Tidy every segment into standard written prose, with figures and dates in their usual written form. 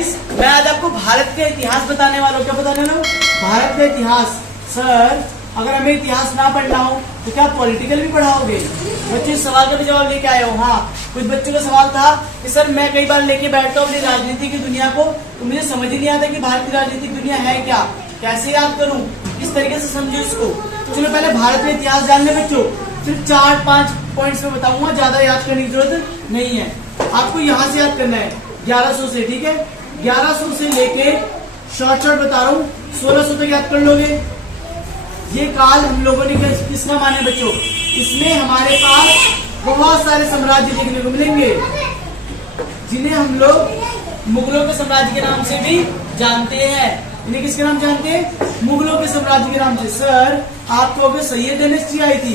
Guys, मैं आज आपको भारत का इतिहास बताने वाला हूँ। क्या बताने वाला हूँ? भारत का इतिहास। सर, अगर हमें इतिहास ना पढ़ना हो तो क्या पॉलिटिकल भी पढ़ाओगे? बच्चे इस सवाल का भी जवाब लेके आए हो। हाँ, कुछ बच्चों का सवाल था कि सर मैं कई बार लेके बैठता हूँ अपनी राजनीति की दुनिया को, तो मुझे समझ ही नहीं आता कि भारत की राजनीतिक दुनिया है क्या, कैसे याद करूँ, किस तरीके से समझू इसको। तो चलो पहले भारत का इतिहास जान ले बच्चों, सिर्फ 4-5 पॉइंट्स में बताऊंगा, ज्यादा याद करने की जरूरत नहीं है। आपको यहाँ से याद करना है 1100 से, ठीक है? 1100 से लेके शॉर्ट बता रहा हूँ 1600 तक याद कर लोगे। ये काल हम लोगों ने किसका माने बच्चों? इसमें हमारे पास बहुत सारे साम्राज्य देखने को मिलेंगे, जिन्हें हम लोग मुगलों के साम्राज्य के नाम से भी जानते हैं। इन्हें किसके नाम जानते हैं? मुगलों के साम्राज्य के नाम से। सर, आपको अगर सैयद डायनेस्टी आई थी,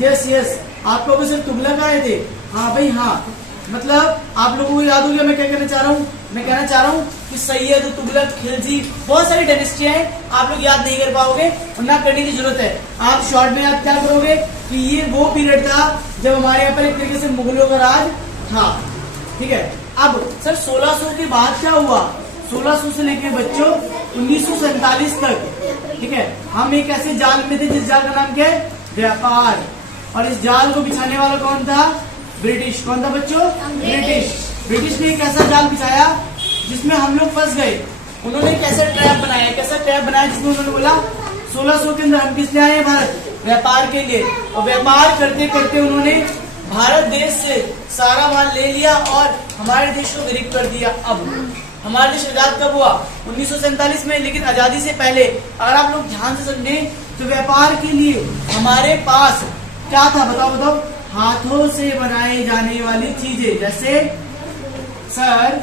यस, आपको अगर सर तुगलक आए थे। हाँ भाई हाँ, मतलब आप लोगों को याद हो गया मैं क्या कहना चाह रहा हूँ? मैं कहना चाह रहा हूँ कि सैयद, तुगलक, खिलजी, बहुत सारी डायनेस्टियां हैं, आप लोग याद नहीं कर पाओगे और ना करने की जरूरत है। आप शॉर्ट में याद क्या करोगे कि ये वो पीरियड था जब हमारे यहाँ पर एक तरीके से मुगलों का राज था, ठीक है? अब सर 1600 के बाद क्या हुआ? 1600 से लेके बच्चों 1947 तक, ठीक है, हम एक ऐसे जाल में थे जिस जाल का नाम क्या है? व्यापार। और इस जाल को बिछाने वाला कौन था? ब्रिटिश। कौन था बच्चों? ब्रिटिश ने एक ऐसा जाल बिछाया जिसमें हम लोग फंस गए। उन्होंने कैसा ट्रैप बनाया जिसमें उन्होंने बोला 1600 के अंदर हम किस लिए आए हैं? भारत, व्यापार के लिए। और व्यापार करते करते उन्होंने भारत देश से सारा माल ले लिया और हमारे देश को गरीब कर दिया। अब हमारा देश आजाद कब हुआ? 1947 में। लेकिन आजादी से पहले अगर आप लोग ध्यान से समझे तो व्यापार के लिए हमारे पास क्या था? बताओ। हाथों से बनाई जाने वाली चीजें, जैसे सर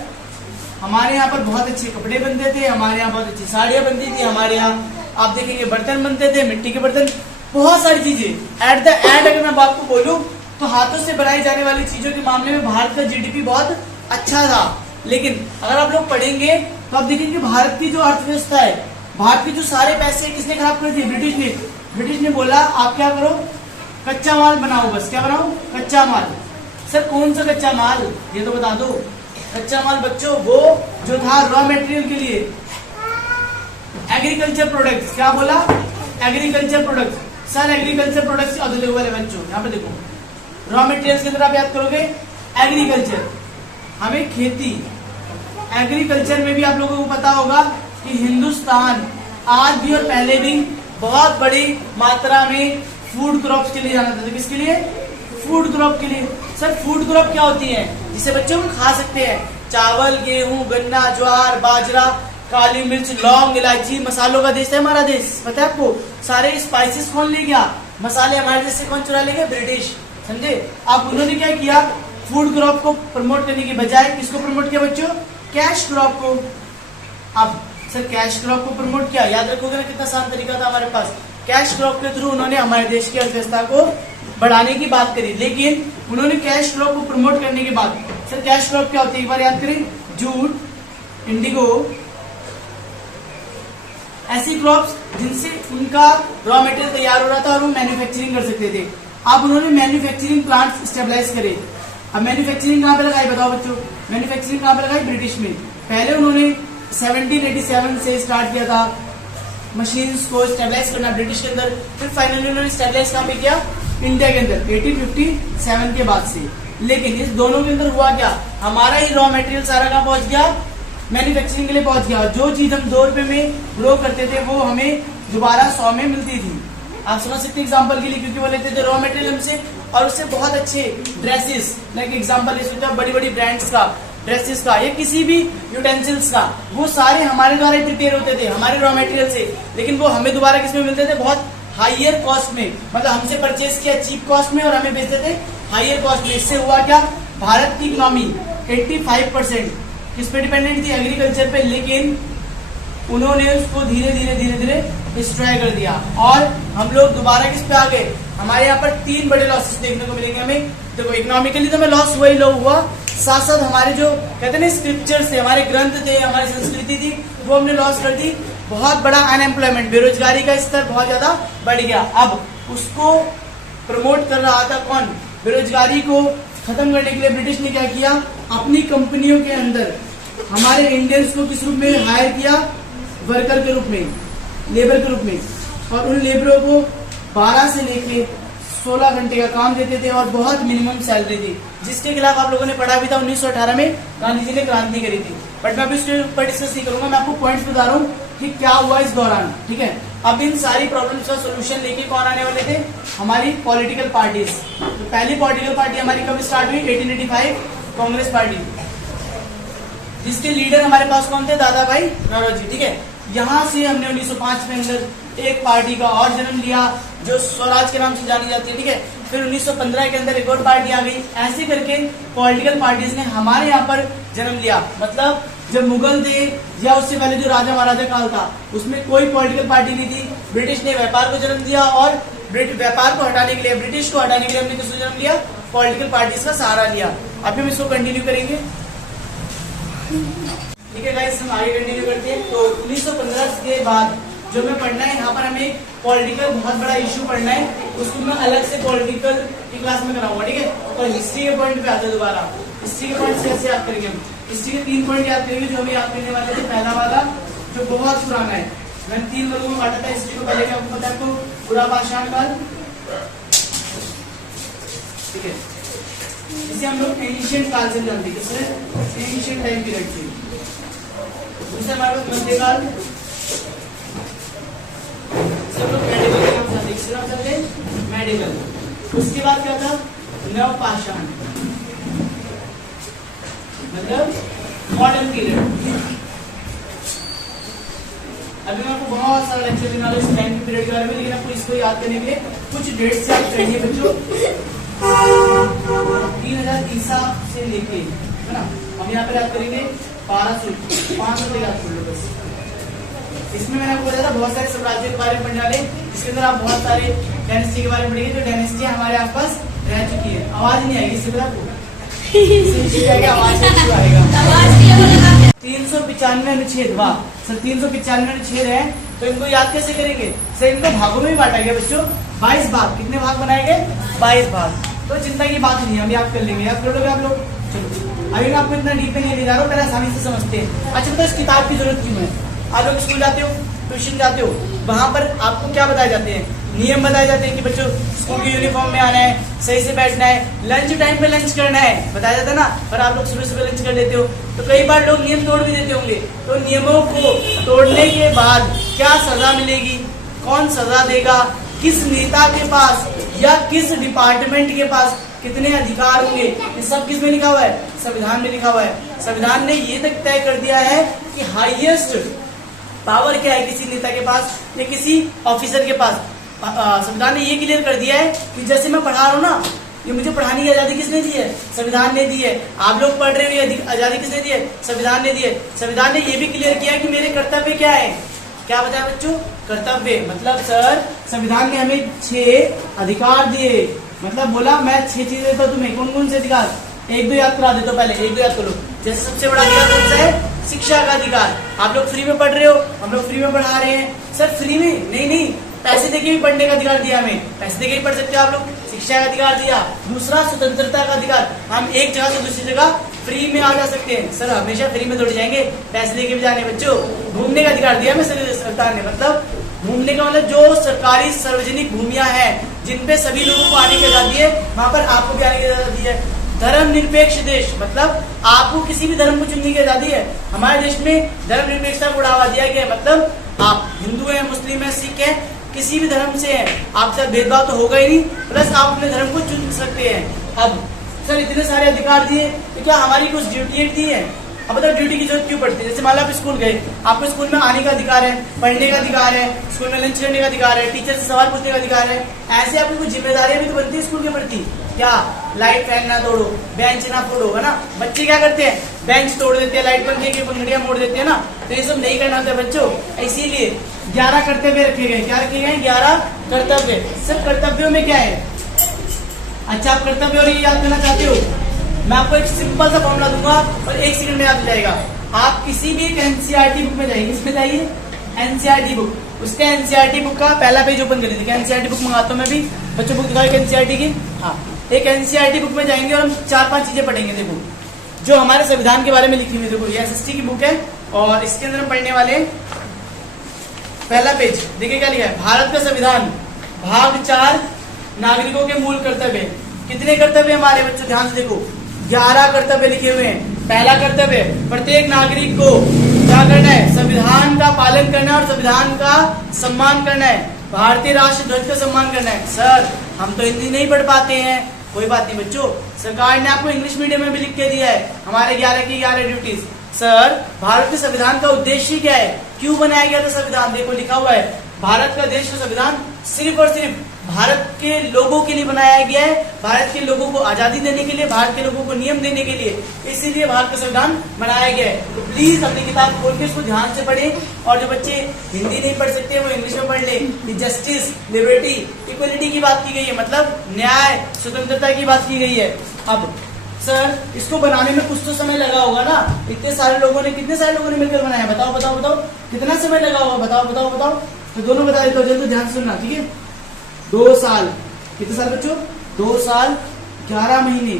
हमारे यहाँ पर बहुत अच्छे कपड़े बनते थे, हमारे यहाँ बहुत अच्छी साड़ियाँ बनती थी, हमारे यहाँ आप देखेंगे बर्तन बनते थे, मिट्टी के बर्तन, बहुत सारी चीजें। एट द एंड अगर मैं बात को बोलूं तो हाथों से बनाई जाने वाली चीजों के मामले में भारत का जीडीपी बहुत अच्छा था। लेकिन अगर आप लोग पढ़ेंगे तो आप देखेंगे भारत की जो अर्थव्यवस्था है, भारत के जो सारे पैसे किसने खराब कर दिए? ब्रिटिश ने बोला आप क्या करो, कच्चा माल बनाओ, बस क्या बनाओ? कच्चा माल। सर कौन सा कच्चा माल, ये तो बता दो। कच्चा माल बच्चों वो जो था रॉ मटेरियल के लिए, एग्रीकल्चर प्रोडक्ट्स। क्या बोला? Agriculture products. Sir agriculture products देखो वाले बच्चों, यहाँ पे देखो, रॉ मटेरियल्स के अंदर आप याद करोगे एग्रीकल्चर, हमें खेती। एग्रीकल्चर में भी आप लोगों को पता होगा कि हिंदुस्तान आज भी और पहले भी बहुत बड़ी मात्रा में फूड क्रॉप्स के लिए जाना था। तो किसके लिए? फूड क्रॉप के लिए। सर फूड क्रॉप क्या होती है? जिसे बच्चों हम खा सकते हैं। चावल, गेहूं, गन्ना, ज्वार, बाजरा, काली मिर्च, लौंग, इलायची। मसालों का देश है हमारा देश, पता है आपको? सारे स्पाइसेस कौन ले गया? मसाले हमारे देश से कौन चुरा ले गया? ब्रिटिश। समझे? अब उन्होंने क्या किया? फूड क्रॉप को प्रमोट करने की बजाय किसको प्रमोट किया बच्चों? कैश क्रॉप को। अब सर कैश क्रॉप को प्रमोट किया, याद रखोगे ना कितना आसान तरीका था हमारे पास। कैश क्रॉप के थ्रू उन्होंने हमारे देश की अर्थव्यवस्था को बढ़ाने की बात करी। लेकिन उन्होंने कैश क्रॉप को प्रमोट करने के बाद, सर कैश क्रॉप क्या होती है? एक बार याद करें, जूट, इंडिगो, ऐसी क्रॉप्स जिनसे उनका रॉ मटेरियल तैयार हो रहा था और वो मैन्युफैक्चरिंग कर सकते थे। अब उन्होंने मैन्युफैक्चरिंग प्लांट स्टेबलाइज करे। अब मैन्युफैक्चरिंग कहाँ पे लगाई बताओ बच्चों? मैन्युफैक्चरिंग कहाँ पे लगाई? ब्रिटिश में। पहले उन्होंने 1787 से स्टार्ट किया था मशीन्स को स्टेबलाइज करना ब्रिटिश के अंदर, फिर फाइनली उन्होंने स्टेबलाइज कहाँ पे किया? इंडिया के अंदर 1857 के बाद से। लेकिन इस दोनों के अंदर हुआ क्या? हमारा ही रॉ मटेरियल सारा कहाँ पहुंच गया? मैन्युफैक्चरिंग के लिए पहुंच गया। जो चीज हम 2 रुपए में ग्रो करते थे वो हमें दोबारा 100 में मिलती थी। आप समझ सकते एग्जाम्पल के लिए, क्योंकि वो लेते थे रॉ मटेरियल हमसे और उससे बहुत अच्छे ड्रेसेस, लाइक एग्जाम्पल ले सकते हो बड़ी बड़ी ब्रांड्स का ड्रेसेस का या किसी भी यूटेंसिल्स का, वो सारे हमारे द्वारा ही प्रिपेयर होते थे हमारे रॉ मटेरियल से। लेकिन वो हमें दोबारा किसमें मिलते थे? बहुत हायर कॉस्ट में। मतलब हमसे परचेज किया चीप कॉस्ट में और हमें बेचते थे हायर कॉस्ट में। इससे हुआ क्या? भारत की इकोनॉमी 85% किस पे डिपेंडेंट थी? एग्रीकल्चर पे। लेकिन उन्होंने उसको धीरे धीरे डिस्ट्रॉय कर दिया और हम लोग दोबारा किस पे आ गए? हमारे यहाँ पर 3 बड़े लॉसेस देखने को मिलेंगे हमें। देखो इकोनॉमिकली तो हमें लॉस हुआ, साथ साथ हमारे जो कहते हैं ना स्क्रिप्चर्स थे, हमारे ग्रंथ थे, हमारी संस्कृति थी, वो हमने लॉस कर दी। बहुत बड़ा अनएम्प्लॉयमेंट, बेरोजगारी का स्तर बहुत ज्यादा बढ़ गया। अब उसको प्रमोट कर रहा था कौन? बेरोजगारी को खत्म करने के लिए ब्रिटिश ने क्या किया? अपनी कंपनियों के अंदर हमारे इंडियंस को किस रूप में हायर किया, वर्कर के रूप में, लेबर के रूप में, और उन लेबरों को 12 से लेके 16 घंटे का काम देते थे और बहुत मिनिमम सैलरी थी, जिसके खिलाफ आप लोगों ने पढ़ा भी था 1918 में गांधी जी ने क्रांति करी थी। बट मैं अभी इसके ऊपर डिस्कस नहीं करूंगा, मैं आपको पॉइंट्स बता रहा हूँ कि क्या हुआ इस दौरान, ठीक है। अब इन सारी प्रॉब्लम्स का सोल्यूशन लेके कौन आने वाले थे, हमारी पॉलिटिकल पार्टीज। तो पहली पॉलिटिकल पार्टी हमारी कब स्टार्ट हुई, 1885, कांग्रेस पार्टी, जिसके लीडर हमारे पास कौन थे, दादा भाई नौरोजी, ठीक है। यहाँ से हमने 1905 में अंदर एक पार्टी का और जन्म लिया जो स्वराज के नाम से जानी जाती है, ठीक है। फिर 1915 के अंदर एक और पार्टी आ गई। ऐसे करके पॉलिटिकल पार्टीज ने हमारे यहाँ पर जन्म लिया। मतलब जब मुगल थे या उससे पहले जो राजा महाराजा काल था उसमें कोई पॉलिटिकल पार्टी नहीं थी। ब्रिटिश ने व्यापार को जन्म दिया और व्यापार को हटाने के लिए, ब्रिटिश को हटाने के लिए हमने किसको जन्म लिया, पॉलिटिकल पार्टीज का सहारा लिया। अभी हम इसको कंटिन्यू करेंगे, ठीक है गाइस, हम आगे कंटिन्यू करते हैं। तो 1915 के बाद जो हमें पढ़ना है, यहाँ पर हमें पॉलिटिकल बहुत बड़ा इश्यू पढ़ना है, उसको मैं अलग से पॉलिटिकल की क्लास में कराऊंगा, ठीक है। और हिस्ट्री के पॉइंट पे आते हैं दोबारा। हिस्ट्री के पॉइंट कैसे याद करेंगे हम, हिस्ट्री के 3 पॉइंट याद करेंगे जो हमें याद करने वाले थे। पहला वाला जो बहुत पुराना है, मैंने 3 वर्गों में बांटा था हिस्ट्री को। पहले क्या आपको पता है, आपको पूरा पाषाण काल, ठीक है, जिसे हम लोग एंशिएंट काल से जानते हैं, किससे, एंशिएंट टाइम पीरियड से। दूसरा हमारे पास मध्यकाल, सब लोग मेडिकल के नाम जानते हैं, किसके नाम जानते हैं, मेडिकल। उसके बाद क्या था, नवपाषाण, मतलब मॉडर्न पीरियड। अभी मैं आपको बहुत सारा लेक्चर देने वाला इस टाइम पीरियड के बारे में, लेकिन आपको इसको याद करने के लिए कुछ डेट से याद करेंगे बच्चों। 3000 ईसा से लेके, है ना, हम यहाँ पर याद करेंगे 1200, 500 तक याद कर लो बस। इसमें मैंने आपको बताया था बहुत सारे साम्राज्य के बारे में पढ़ने वाले, इसके अंदर आप बहुत सारे डायनेस्टी के बारे में पढ़ेंगे, जो डायनेस्टी हमारे आसपास रह चुकी है। आवाज नहीं आएगी इससे, आपको आवाज आएगा। 395 अनुच्छेद, वाह सर, 395 अनुच्छेद है, तो इनको याद कैसे करेंगे सर, इनको भागों में भी बांटा गया बच्चों, 22 भाग। कितने भाग बनाए गए, 22 भाग। तो चिंता की बात नहीं है, हम याद कर लेंगे, याद कर लोगे आप लोग। चलो अभी मैं आपको इतना डीप में नहीं ले जा रहा हूँ, पहले आसानी से समझते हैं। अच्छा तो इस किताब की जरूरत क्यों है, आप लोग स्कूल जाते हो, ट्यूशन जाते हो, वहां पर आपको क्या बताए जाते हैं, नियम बताए जाते हैं कि बच्चों स्कूल की यूनिफॉर्म में आना है, सही से बैठना है, लंच टाइम पे लंच करना है, बताया जाता है ना। पर आप लोग सुबह सुबह लंच कर लेते हो, तो कई बार लोग नियम तोड़ भी देते होंगे। तो नियमों को तोड़ने के बाद क्या सजा मिलेगी, कौन सजा देगा, किस नेता के पास या किस डिपार्टमेंट के पास कितने अधिकार होंगे, ये सब किस में लिखा हुआ है, संविधान में लिखा हुआ है। संविधान ने ये तक तय कर दिया है कि हाईएस्ट पावर क्या है किसी नेता के पास या किसी ऑफिसर के पास। संविधान ने ये क्लियर कर दिया है कि जैसे मैं पढ़ा रहा हूँ ना, ये मुझे पढ़ाने की आजादी किसने दी है, संविधान ने दी है। आप लोग पढ़ रहे हो, ये आजादी किसने दी है, संविधान ने दी है। संविधान ने ये भी क्लियर किया है कि मेरे कर्तव्य क्या है, क्या बताया बच्चों, कर्तव्य। मतलब सर संविधान ने हमें 6 अधिकार दिए, मतलब बोला मैं 6 चीजें देता हूँ तुम्हें। कौन कौन से अधिकार, 1-2 याद करा देता हूँ, पहले 1-2 याद करो। जैसे सबसे बड़ा अधिकार कौन सा है, शिक्षा का अधिकार। आप लोग फ्री में पढ़ रहे हो, हम लोग फ्री में पढ़ा रहे हैं। सर फ्री में नहीं, पैसे देके भी पढ़ने का अधिकार दिया हमें, पैसे देके भी पढ़ सकते हो आप लोग, शिक्षा का अधिकार दिया। दूसरा स्वतंत्रता का अधिकार, हम एक जगह से दूसरी जगह फ्री में आ जा सकते हैं। सर हमेशा फ्री में थोड़ी जाएंगे, पैसे देके भी जाने बच्चों। घूमने का अधिकार दिया हमें सरकार ने, मतलब घूमने का मतलब जो सरकारी सार्वजनिक भूमिया है जिनपे सभी लोगों को आने की आजादी है, वहां पर आपको भी आने की आजादी है। धर्मनिरपेक्ष देश, मतलब आपको किसी भी धर्म को चुनने की आजादी है। हमारे देश में धर्मनिरपेक्षता को बढ़ावा दिया गया है, मतलब आप हिंदू हैं, मुस्लिम हैं, सिख हैं, किसी भी धर्म से हैं, आपसे भेदभाव तो होगा ही नहीं, प्लस आप अपने धर्म को चुन सकते हैं। अब सर इतने सारे अधिकार दिए, तो क्या हमारी कुछ ड्यूटी दी है? अब बताओ ड्यूटी की जरूरत क्यों पड़ती है? जैसे मान लो आप स्कूल गए, आपको स्कूल में आने का अधिकार है, पढ़ने का अधिकार है, स्कूल में लंच करने का अधिकार है, टीचर से सवाल पूछने का अधिकार है। ऐसे आपकी कुछ जिम्मेदारियां भी तो बनती है स्कूल के प्रति। क्या, लाइट फैन ना तोड़ो, बेंच ना फोड़ो, है ना। बच्चे क्या करते हैं, बेंच तोड़ देते हैं, लाइट पंखे की पंखड़ियां मोड़ देते हैं ना। तो ये सब नहीं करना होता बच्चों। इसीलिए 11 कर्तव्य रखे गए। क्या रखे गए? 11 कर्तव्य। सिर्फ कर्तव्यों में क्या है? अच्छा आप कर्तव्य और ये याद करना चाहते हो, मैं आपको एक सिंपल सा फॉर्मूला दूंगा और 1 सेकंड में याद हो जाएगा। आप किसी भी एक एनसीईआरटी बुक में जाइए, किसमें जाइए? NCERT book. उसके एनसीईआरटी बुक का पहला पेज ओपन करिए। देखिए एनसीईआरटी बुक मंगाता हूँ मैं भी, बच्चों बुक दिखाओ एनसीईआरटी की। हाँ, एक एनसीईआरटी बुक में जाएंगे और हम 4-5 चीजें पढ़ेंगे। देखो जो हमारे संविधान के बारे में लिखी हुई। देखो ये एसएसटी की बुक है और इसके अंदर हम पढ़ने वाले पहला पेज। देखिए क्या लिखा है, भारत का संविधान भाग 4 नागरिकों के मूल कर्तव्य। कितने कर्तव्य हमारे बच्चों, ध्यान से देखो, 11 कर्तव्य लिखे हुए हैं। पहला कर्तव्य, प्रत्येक नागरिक को क्या करना है, संविधान का पालन करना और संविधान का सम्मान करना है। भारतीय राष्ट्र ध्वज का सम्मान करना है। सर हम तो हिंदी नहीं पढ़ पाते हैं, कोई बात नहीं बच्चों, सरकार ने आपको इंग्लिश मीडियम में भी लिख के दिया है, हमारे 11 की 11 ड्यूटीज। सर भारत के संविधान का उद्देश्य क्या है, क्यों बनाया गया था संविधान? देखो लिखा हुआ है, भारत का देश का संविधान सिर्फ और सिर्फ भारत के लोगों के लिए बनाया गया है, भारत के लोगों को आजादी देने के लिए, भारत के लोगों को नियम देने के लिए, इसीलिए भारत का संविधान बनाया गया है। तो प्लीज अपनी किताब खोल के इसको ध्यान से पढ़ें और जो बच्चे हिंदी नहीं पढ़ सकते वो इंग्लिश में पढ़ लें कि जस्टिस, लिबर्टी, इक्वलिटी की बात की गई है, मतलब न्याय, स्वतंत्रता की बात की गई है। अब सर इसको बनाने में कुछ तो समय लगा होगा ना, इतने सारे लोगों ने, कितने सारे लोगों ने मिलकर बनाया, बताओ बताओ बताओ, कितना समय लगा होगा, बताओ बताओ बताओ। तो दोनों बता देते हो, जल्दी ध्यान से सुनना, ठीक है। 2 साल, कितने साल बच्चों, 2 साल 11 महीने,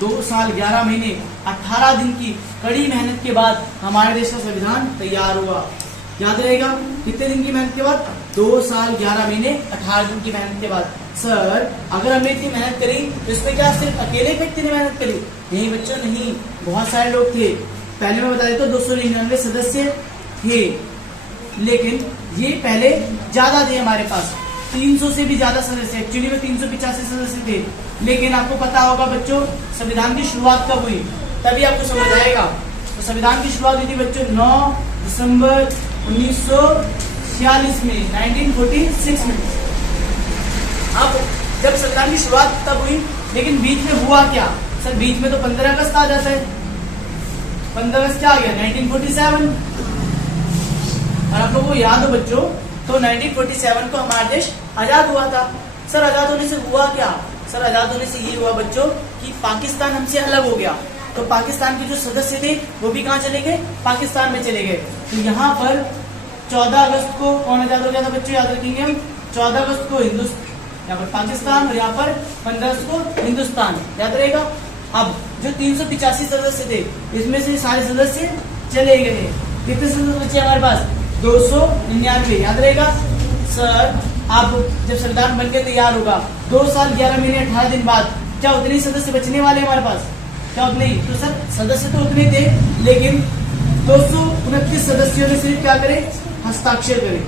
2 साल 11 महीने 18 दिन की कड़ी मेहनत के बाद हमारे देश का संविधान तैयार हुआ। याद रहेगा, कितने दिन की मेहनत के बाद, 2 साल 11 महीने 18 दिन की मेहनत के बाद। सर अगर हमने इतनी मेहनत करी तो इसमें क्या सिर्फ अकेले व्यक्ति ने मेहनत करी? नहीं बच्चों नहीं, बहुत सारे लोग थे। पहले मैं बता देता हूँ 299 सदस्य थे, लेकिन ये पहले ज्यादा थे, हमारे पास 300 से भी ज्यादा सदस्य, एक्चुअली में 385 सदस्य थे। लेकिन आपको पता होगा बच्चों संविधान की शुरुआत कब हुई, तभी आपको समझ आएगा। तो संविधान की शुरुआत हुई थी बच्चों 9 दिसंबर 1946 में, 1946 में। अब जब संविधान की शुरुआत तब हुई, लेकिन बीच में हुआ क्या सर, बीच में तो 15 अगस्त आ जाता है। 15 अगस्त क्या आ गया, 1947। और आप लोगों को याद हो बच्चों, तो 1947 को हमारा देश आजाद हुआ था। सर आजाद होने से हुआ क्या? सर आजाद होने से ये हुआ बच्चों कि पाकिस्तान हमसे अलग हो गया। तो पाकिस्तान के जो सदस्य थे वो भी कहाँ चले गए, पाकिस्तान में चले गए। तो यहाँ पर 14 अगस्त को कौन आजाद हो गया था बच्चों, याद रखेंगे हम, 14 अगस्त को हिंदुस्तान, यहाँ पर पाकिस्तान, और यहाँ पर 15 अगस्त को हिंदुस्तान, याद रहेगा। अब जो 385 सदस्य थे इसमें से सारे सदस्य चले गए। कितने सदस्य बचे हमारे पास, 299, याद रहेगा। सर अब जब संविधान बनकर तैयार होगा 2 साल 11 महीने 18 दिन बाद, क्या उतने सदस्य बचने वाले हमारे पास, क्या उतने ही? तो सर सदस्य तो उतने थे, लेकिन 229 सदस्यों ने सिर्फ क्या करे, हस्ताक्षर करे,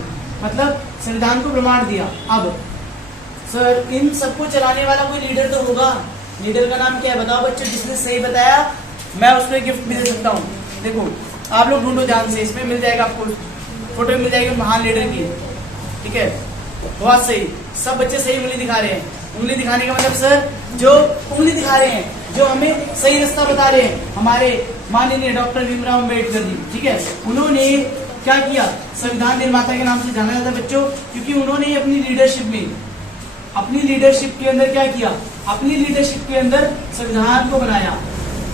मतलब संविधान को प्रमाण दिया। अब सर इन सबको चलाने वाला कोई लीडर तो होगा, लीडर का नाम क्या है बताओ बच्चों, जिसने सही बताया मैं उसको गिफ्ट भी दे सकता हूँ। देखो आप लोग ढूंढो ध्यान से, इसमें मिल जाएगा आपको, फोटो मिल जाएगी महान लीडर की, ठीक है। बहुत सही, सब बच्चे सही उंगली दिखा रहे हैं। उंगली दिखाने का मतलब सर जो उंगली दिखा रहे हैं, जो हमें सही रास्ता बता रहे हैं, हमारे माननीय डॉक्टर भीमराव अम्बेडकर जी, ठीक है। उन्होंने क्या किया, संविधान निर्माता के नाम से जाना जाता है बच्चों, क्योंकि उन्होंने अपनी लीडरशिप में, अपनी लीडरशिप के अंदर क्या किया, अपनी लीडरशिप के अंदर संविधान को बनाया।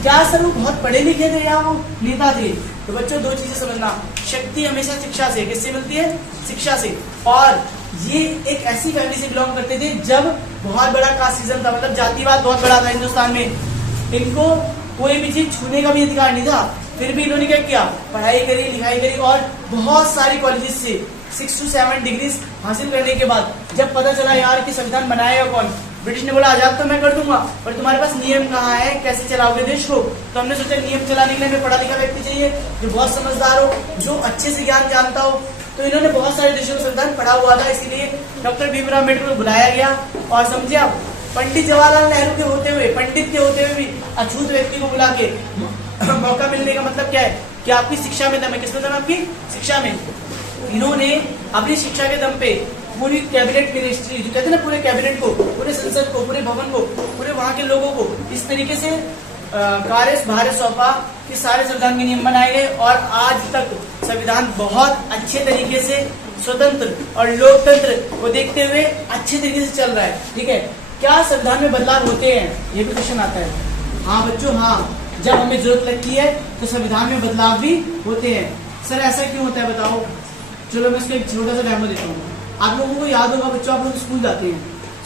क्या सर वो बहुत पढ़े लिखे थे या वो नेता थे? तो बच्चों दो चीजें समझना, शक्ति हमेशा शिक्षा से, किससे मिलती है, शिक्षा से। और ये एक ऐसी फैमिली से बिलोंग करते थे जब बहुत बड़ा कास्टिज्म था, मतलब जातिवाद बहुत बड़ा था हिंदुस्तान में, इनको कोई भी चीज छूने का भी अधिकार नहीं था। फिर भी इन्होंने क्या किया, पढ़ाई करी, लिखाई करी, और बहुत सारी कॉलेजेस से 6 से 7 डिग्री हासिल करने के बाद जब पता चला यार कि संविधान बनाएगा कौन, ब्रिटिश ने बोला आजाद तो मैं कर दूंगा, पर तुम्हारे पास नियम कहाँ है, कैसे चलाओगे देश को। तो हमने सोचा नियम चलाने के लिए हमें पढ़ा लिखा व्यक्ति चाहिए, जो बहुत समझदार हो, जो अच्छे से ज्ञान जानता हो। तो इन्होंने बहुत सारे देशों का संविधान पढ़ा हुआ था, इसलिए डॉक्टर भीमराव अम्बेडकर को बुलाया गया। और समझे आप, पंडित जवाहरलाल नेहरू के होते हुए, पंडित के होते हुए भी अछूत व्यक्ति को बुला के मौका मिलने का मतलब क्या है कि आपकी शिक्षा में दम है। किसमें दम, आपकी शिक्षा में। इन्होंने अपनी शिक्षा के दम पे पूरी कैबिनेट मिनिस्ट्री, जो कहते हैं ना, पूरे कैबिनेट को, पूरे संसद को, पूरे भवन को, पूरे वहां के लोगों को इस तरीके से कार्य भार सौंपा कि सारे संविधान के नियम बनाए गए। और आज तक संविधान बहुत अच्छे तरीके से स्वतंत्र और लोकतंत्र को देखते हुए अच्छे तरीके से चल रहा है, ठीक है। क्या संविधान में बदलाव होते हैं, ये भी क्वेश्चन आता है। हाँ बच्चों हाँ, जब हमें जरूरत लगती है तो संविधान में बदलाव भी होते हैं। सर ऐसा क्यों होता है बताओ, चलो मैं इसका एक छोटा सा डेमो देता हूँ। आप लोगों को याद होगा बच्चों, आप लोग स्कूल जाते हैं,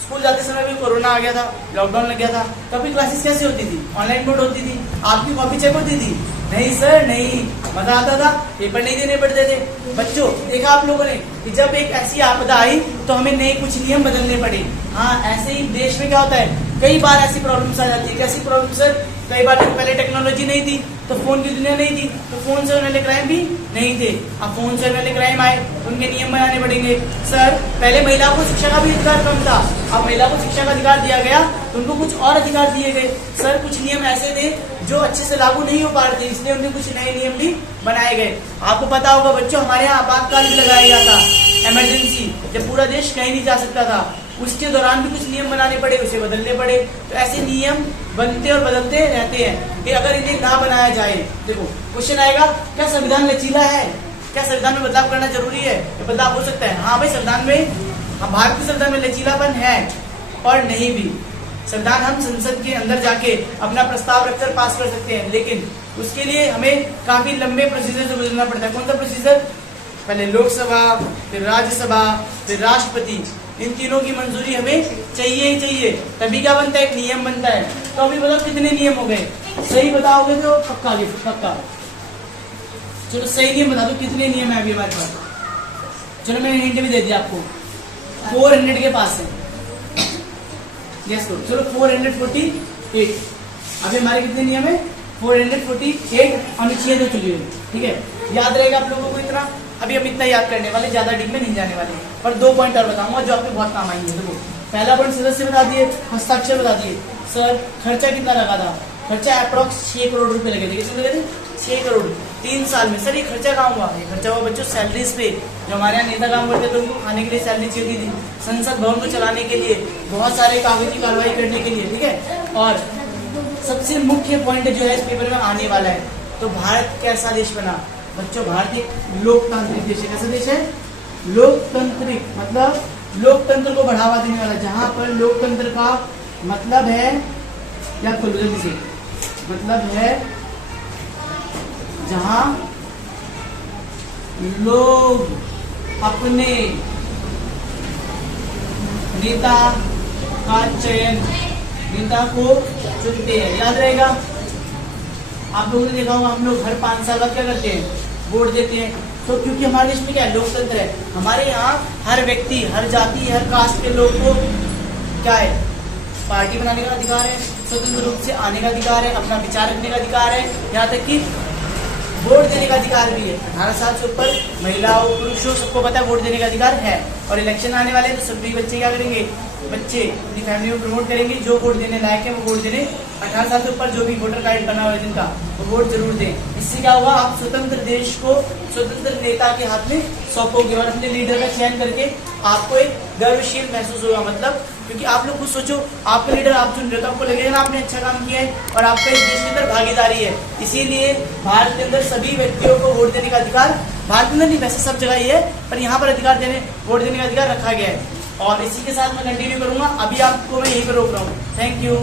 स्कूल जाते समय भी कोरोना आ गया था, लॉकडाउन लग गया था, तो अपनी क्लासेस कैसे होती थी? ऑनलाइन बोर्ड होती थी। आपकी कॉपी चेक होती थी? नहीं सर नहीं। मजा आता था, पेपर नहीं देने पड़ते थे। बच्चों देखा आप लोगों ने कि जब एक ऐसी आपदा आई तो हमें नए कुछ नियम बदलने पड़े। हाँ, ऐसे ही देश में क्या होता है, कई बार ऐसी प्रॉब्लम्स आ जाती है। कैसी प्रॉब्लम सर? कई बार पहले टेक्नोलॉजी नहीं थी, तो फोन की दुनिया नहीं थी, तो फोन से होने वाले क्राइम भी नहीं थे। अब फोन से होने वाले क्राइम आए, उनके नियम बनाने पड़ेंगे। सर पहले महिलाओं को शिक्षा का भी अधिकार कम था, अब महिला को शिक्षा का अधिकार दिया गया तो उनको कुछ और अधिकार दिए गए। सर कुछ नियम ऐसे थे जो अच्छे से लागू नहीं हो पा रहे थे, इसलिए उनके कुछ नए नियम भी बनाए गए। आपको पता होगा बच्चों, हमारे यहाँ आपातकाल भी लगाया गया था, इमरजेंसी, जब पूरा देश कहीं नहीं जा सकता था, उसके दौरान भी कुछ नियम बनाने पड़े, उसे बदलने पड़े। तो ऐसे नियम बनते और बदलते रहते हैं कि अगर इन्हें ना बनाया जाए, देखो क्वेश्चन आएगा, क्या संविधान लचीला है? क्या संविधान में बदलाव करना जरूरी है? ये बदलाव हो सकता है। हाँ भाई, संविधान में, भारतीय संविधान में लचीलापन है और नहीं भी। संविधान हम संसद के अंदर जाके अपना प्रस्ताव रखकर पास कर सकते हैं, लेकिन उसके लिए हमें काफी लंबे प्रोसीजर से गुजरना पड़ता है। कौन सा प्रोसीजर? पहले लोकसभा, फिर राज्यसभा, फिर राष्ट्रपति, इन तीनों की मंजूरी हमें चाहिए ही चाहिए, तभी क्या बनता है, एक नियम बनता है। तो अभी बताओ कितने नियम हो गए? सही बताओगे तो पक्का गिफ्ट, पक्का। चलो सही नियम बता दो, कितने नियम है अभी हमारे पास? चलो मैंने हिंट भी दे दिया आपको, 400 के पास है। यस करो, चलो 448। अभी हमारे कितने नियम है? 448 अनुच्छेद हो चुकी है। ठीक है, याद रहेगा आप लोगों को इतना? अभी हम इतना याद करने वाले, ज्यादा डीप में नहीं जाने वाले, पर 2 पॉइंट और बताऊंगा जो आपके बहुत काम आएंगे। देखो, पहला पॉइंट सदस्य बता दिए, हस्ताक्षर बता दिए। सर खर्चा कितना लगा था? खर्चा अप्रोक्स 6 करोड़ रुपए लगे थे। कितने लगे थे? 6 करोड़ 3 साल में। सर ये खर्चा कहाँ हुआ? ये खर्चा हुआ बच्चों सैलरीज पे। जो हमारे यहाँ नेता काम करते थे उनको खाने के लिए सैलरी चाहिए थी, संसद भवन को चलाने के लिए, बहुत सारे कागजी कार्रवाई करने के लिए। ठीक है, और सबसे मुख्य पॉइंट जो है इस पेपर में आने वाला है, तो भारत कैसा देश बना? बच्चों भारत एक लोकतांत्रिक देश है। कैसा देश है? लोकतांत्रिक, मतलब लोकतंत्र को बढ़ावा देने वाला। जहां पर लोकतंत्र का मतलब है, क्या जल्दी से, मतलब है जहां लोग अपने नेता का चयन, नेता को चुनते हैं। याद रहेगा, आप लोगों ने देखा होगा, हम लोग हर 5 साल बाद क्या करते हैं? वोट देते हैं। तो क्योंकि हमारे देश में क्या है? लोकतंत्र है। हमारे यहाँ हर व्यक्ति, हर जाति, हर कास्ट के लोग को क्या है? पार्टी बनाने का अधिकार है, स्वतंत्र रूप से आने का अधिकार है, अपना विचार रखने का अधिकार है, यहाँ तक कि वोट देने का अधिकार भी है। 18 साल से ऊपर महिलाओं, पुरुषों, सबको पता है वोट देने का अधिकार है। और इलेक्शन आने वाले हैं तो सभी बच्चे क्या करेंगे? बच्चे अपनी फैमिली में प्रमोट करेंगे, जो वोट देने लायक है वो वोट देने, 18 साल से ऊपर जो भी वोटर कार्ड बना हुआ है जिनका, वो वोट जरूर दें। इससे क्या होगा? आप स्वतंत्र देश को स्वतंत्र नेता के हाथ में सौंपोगे और अपने लीडर का चयन करके आपको एक गर्वशील महसूस होगा। मतलब क्योंकि आप लोग खुद सोचो, आपका लीडर आप चुन रहे हो तो आपको लगेगा ना आपने अच्छा काम किया है और आपका इस देश के अंदर भागीदारी है। इसीलिए भारत के अंदर सभी व्यक्तियों को वोट देने का अधिकार, भारत में नहीं वैसे सब जगह ही है, पर यहाँ पर अधिकार देने, वोट देने का अधिकार रखा गया है। और इसी के साथ मैं कंटिन्यू करूंगा। अभी आपको मैं यहीं पर रोक रहा हूँ। Thank you.